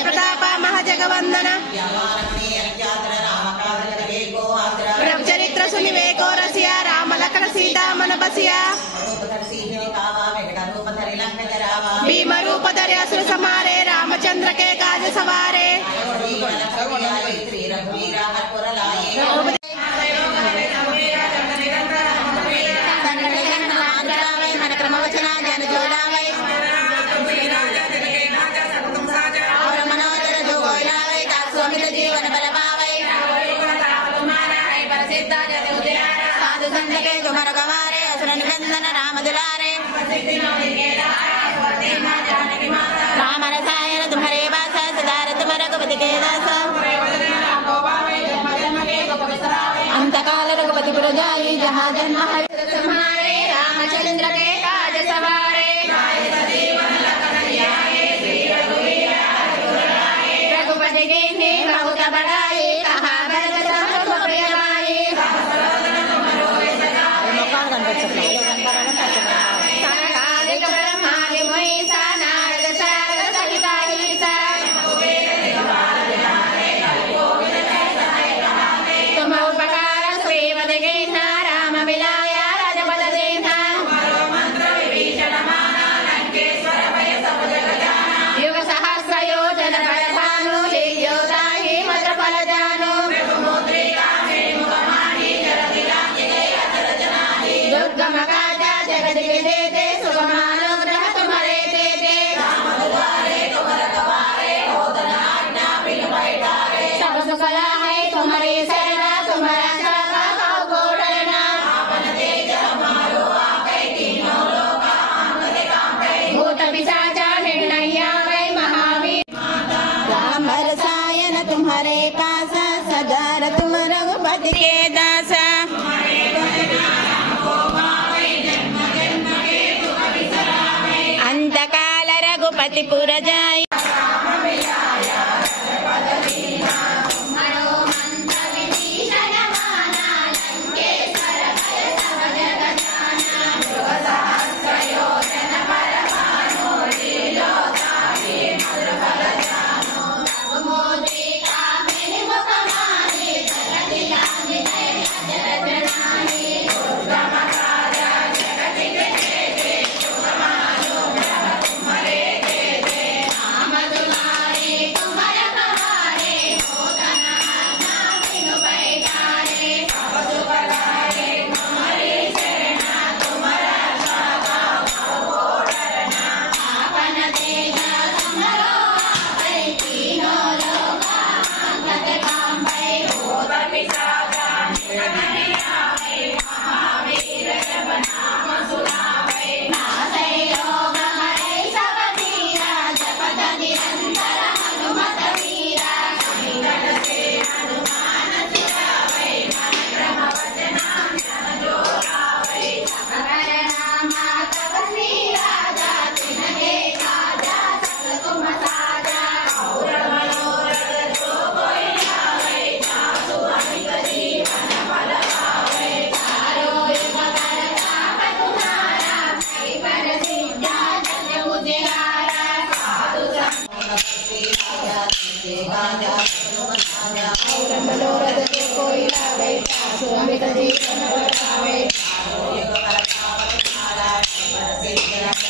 प्रताप महाजगवंदन चरित्र सुनिवेको रसिया राम लखन सीता मन बसिया भीम रूप धरे असुर समारे रामचंद्र के काज सवारे राम दुलारे राम रसायन तुम्हारे बासा सदार तुम रघुपति के दासा अंतकाल रघुपति पुर जाई जहाँ जन्म हमारे रामचंद्र के काज सवारे रघुपति की बहुत बड़ाई कहा तुम्हारे पास सदार तुम रघुपति के दासा अंतकाल रघुपति पुर जाई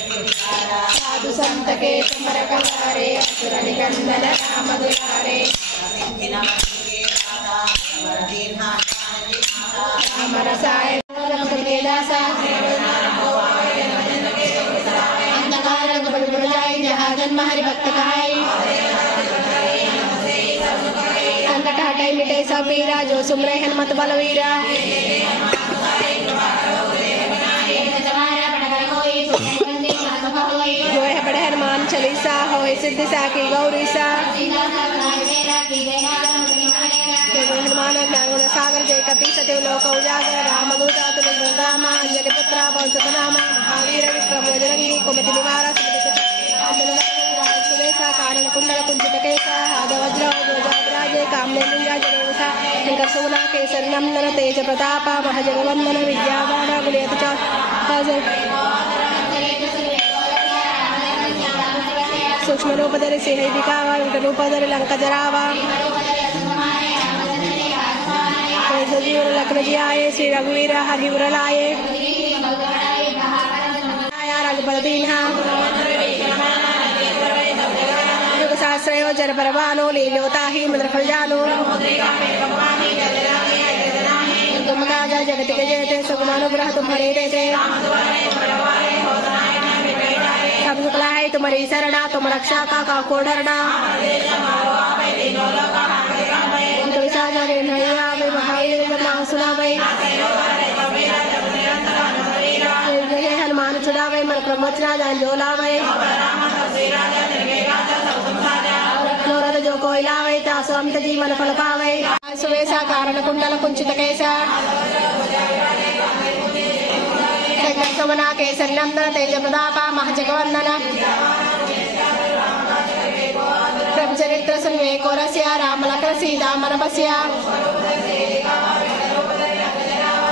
साधु संत के तुमर कहारे असुर निकंदन राम दुलारे राम रसायन रघुपति के दासा अंधकार रघुपति पुर जाई जहाँ जन्म हरि भक्त कहाई संकट हटाई मिटे सब पीरा जो सुमरे हनुमत बलवीरा जो है बड़े हनुमान चालीसा हो सिद्धि सा की गौरी सा हनुमान ज्ञान सागर जय कपि सतिव लोक उजागर रामदूत अतुलित राम अंजलि पुत्र पौंसतनाम महावीर विक्रम बजरंगी कुमति निवार सुरेशा कारण कुंडल कुंचित केसा हादवज्र ध्वजाग्राजे कामले निंजा शंकर सुना केसर नंदन तेज प्रताप महाजगवंदन विद्यावान गुणयति सूक्ष्म रूपधरि सिंहिकावा रूपधरि लंक जरावा जीवन लग्न जियाए श्री रघुवीर हरिवर लाए रघुपति दीन्हा युग सहस्रयो जन परवानो लीलोता ही मद्रफल जानो तुम राजा जगत के जयते सुगमानुग्रह तुम्हारे देते सब शुक्ला है तुम्हारी शरणा तुम रक्षा का को डरना हनुमान छुड़ावे मन प्रमोचना जान जोलावे मनोरथ जो कोई लावे तासु अमित जीवन फल पावे सुवेशा कारण कुंडल कुंचित केसा सोमना केसरी नंदन तेज प्रतापा महजगवंदन चरित्र सुनवे कोरस्या राम लखन सीता मन बस्या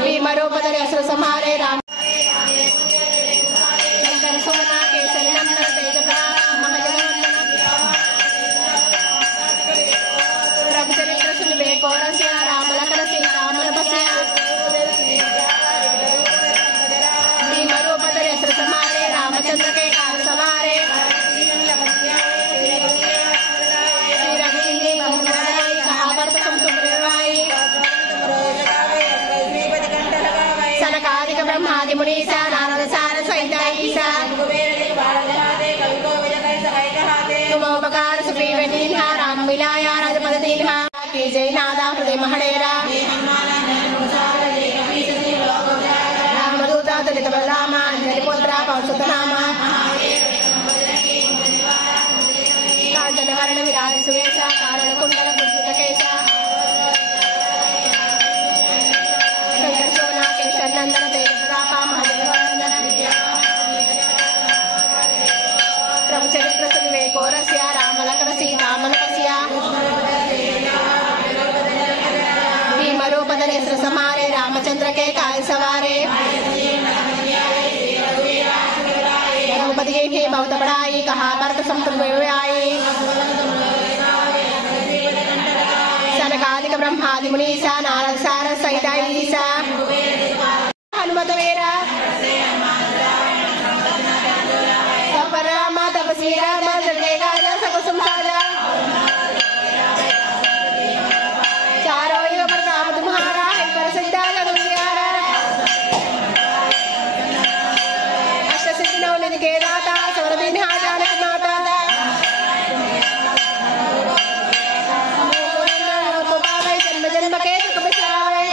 भीम रूपधरि असुर संहारे राम सोमना केसरी नंदन तेज प्रतापा महजगवंदन चरित्र सुनवे कोरस्या राम लखन सीता मन बस्या भीम रूपधरि असुर संहारे रामचंद्र के काज सवारे सनकादिक ब्रह्मादि मुनीसा नारद सार सहित ईसा तुमोपकार सुग्रीव दीन्हा राम मिलाया राजपद दीन्हा की जय नादा हृदय महडेरा रामदूता दलित बलरामा अंजलि पुत्रा पौसुत नामा कांचन वर्ण विराज सुवेशा कारण कुंडल कुंचित केशा नंदन तेज प्रतापा महजगवंदन प्रभु चरित्र सुनवे कोरस्या राम लखन सीता मन बस्या भीम रूपधरि असुर संहारे रामचंद्र के काज सवारे रघुपति के बहुत बड़ाई कहा भरत सम आई सनकादिक ब्रह्मादि मुनीसा नारद सार सहित ईसा हनुमत वीरा रामा तपस्वी रामा जगेगा सब संभाला चारों युग प्रताप तुम्हारा है पर सिद्धा जगुनियारा अष्ट सिद्धि नवनिधि के दाता सवर दीन्हा जानकी माता जन्म जन्म के दुख बिसरावे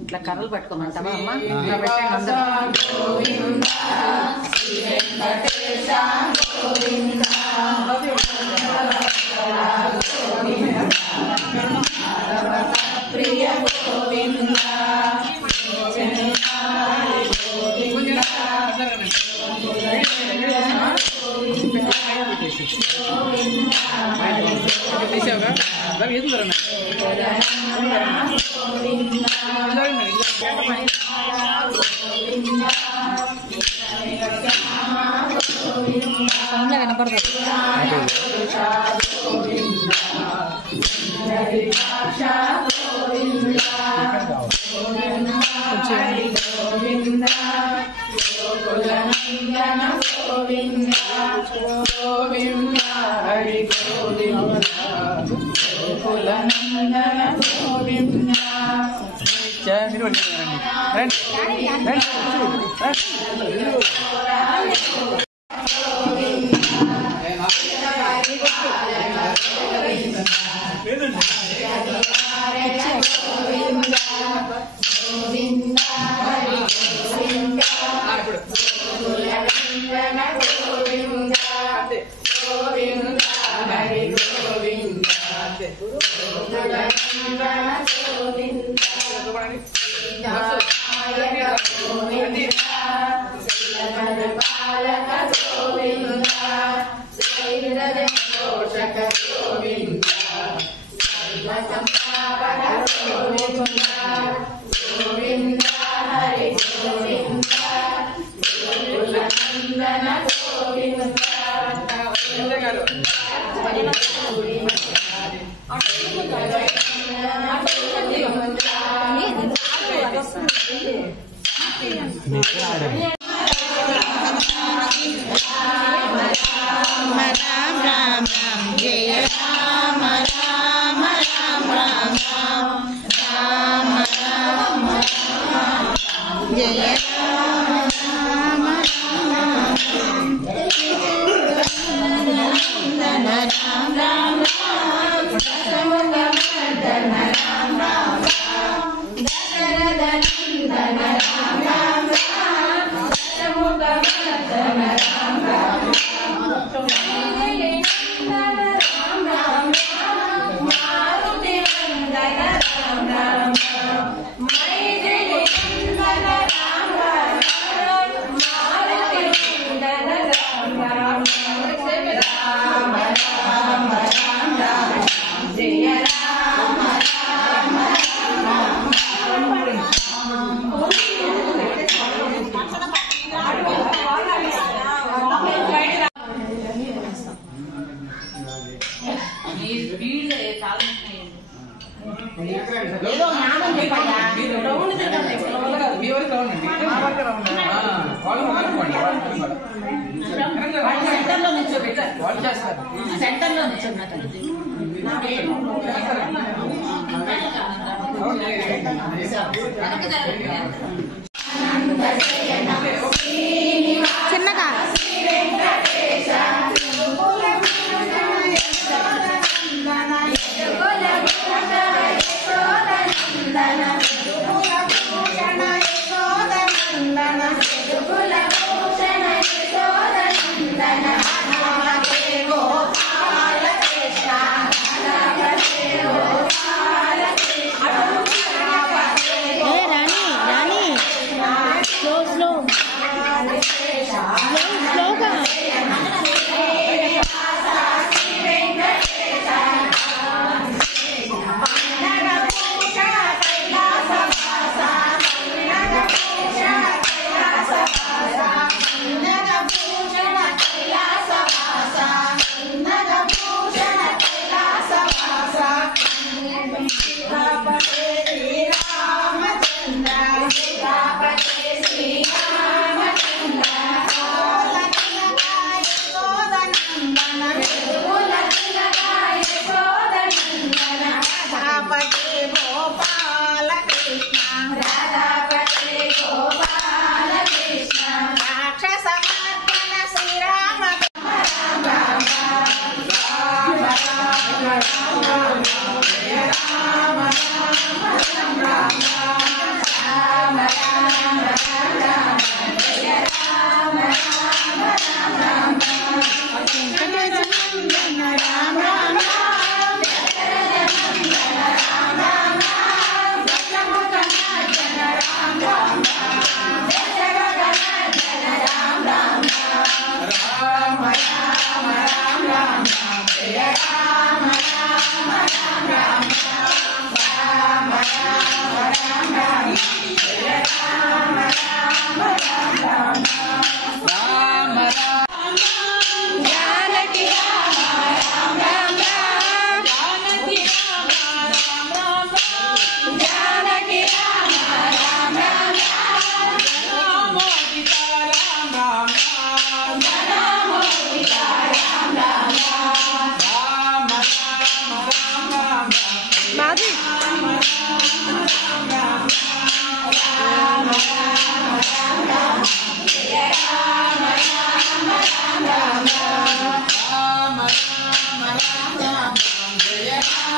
ఇట్లా కర్రలు పట్టుకోమంటావా అమ్మ? ప్రియ గోవింద ఏదో నామం చెప్పయ్యా. సెంటర్లో నుంచోబెట్టు. సెంటర్లో నుంచోబెట్టు. చిన్నగా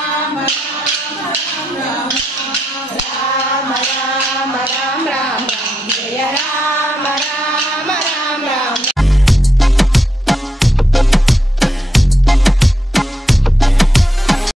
రామ రామ రామ రామ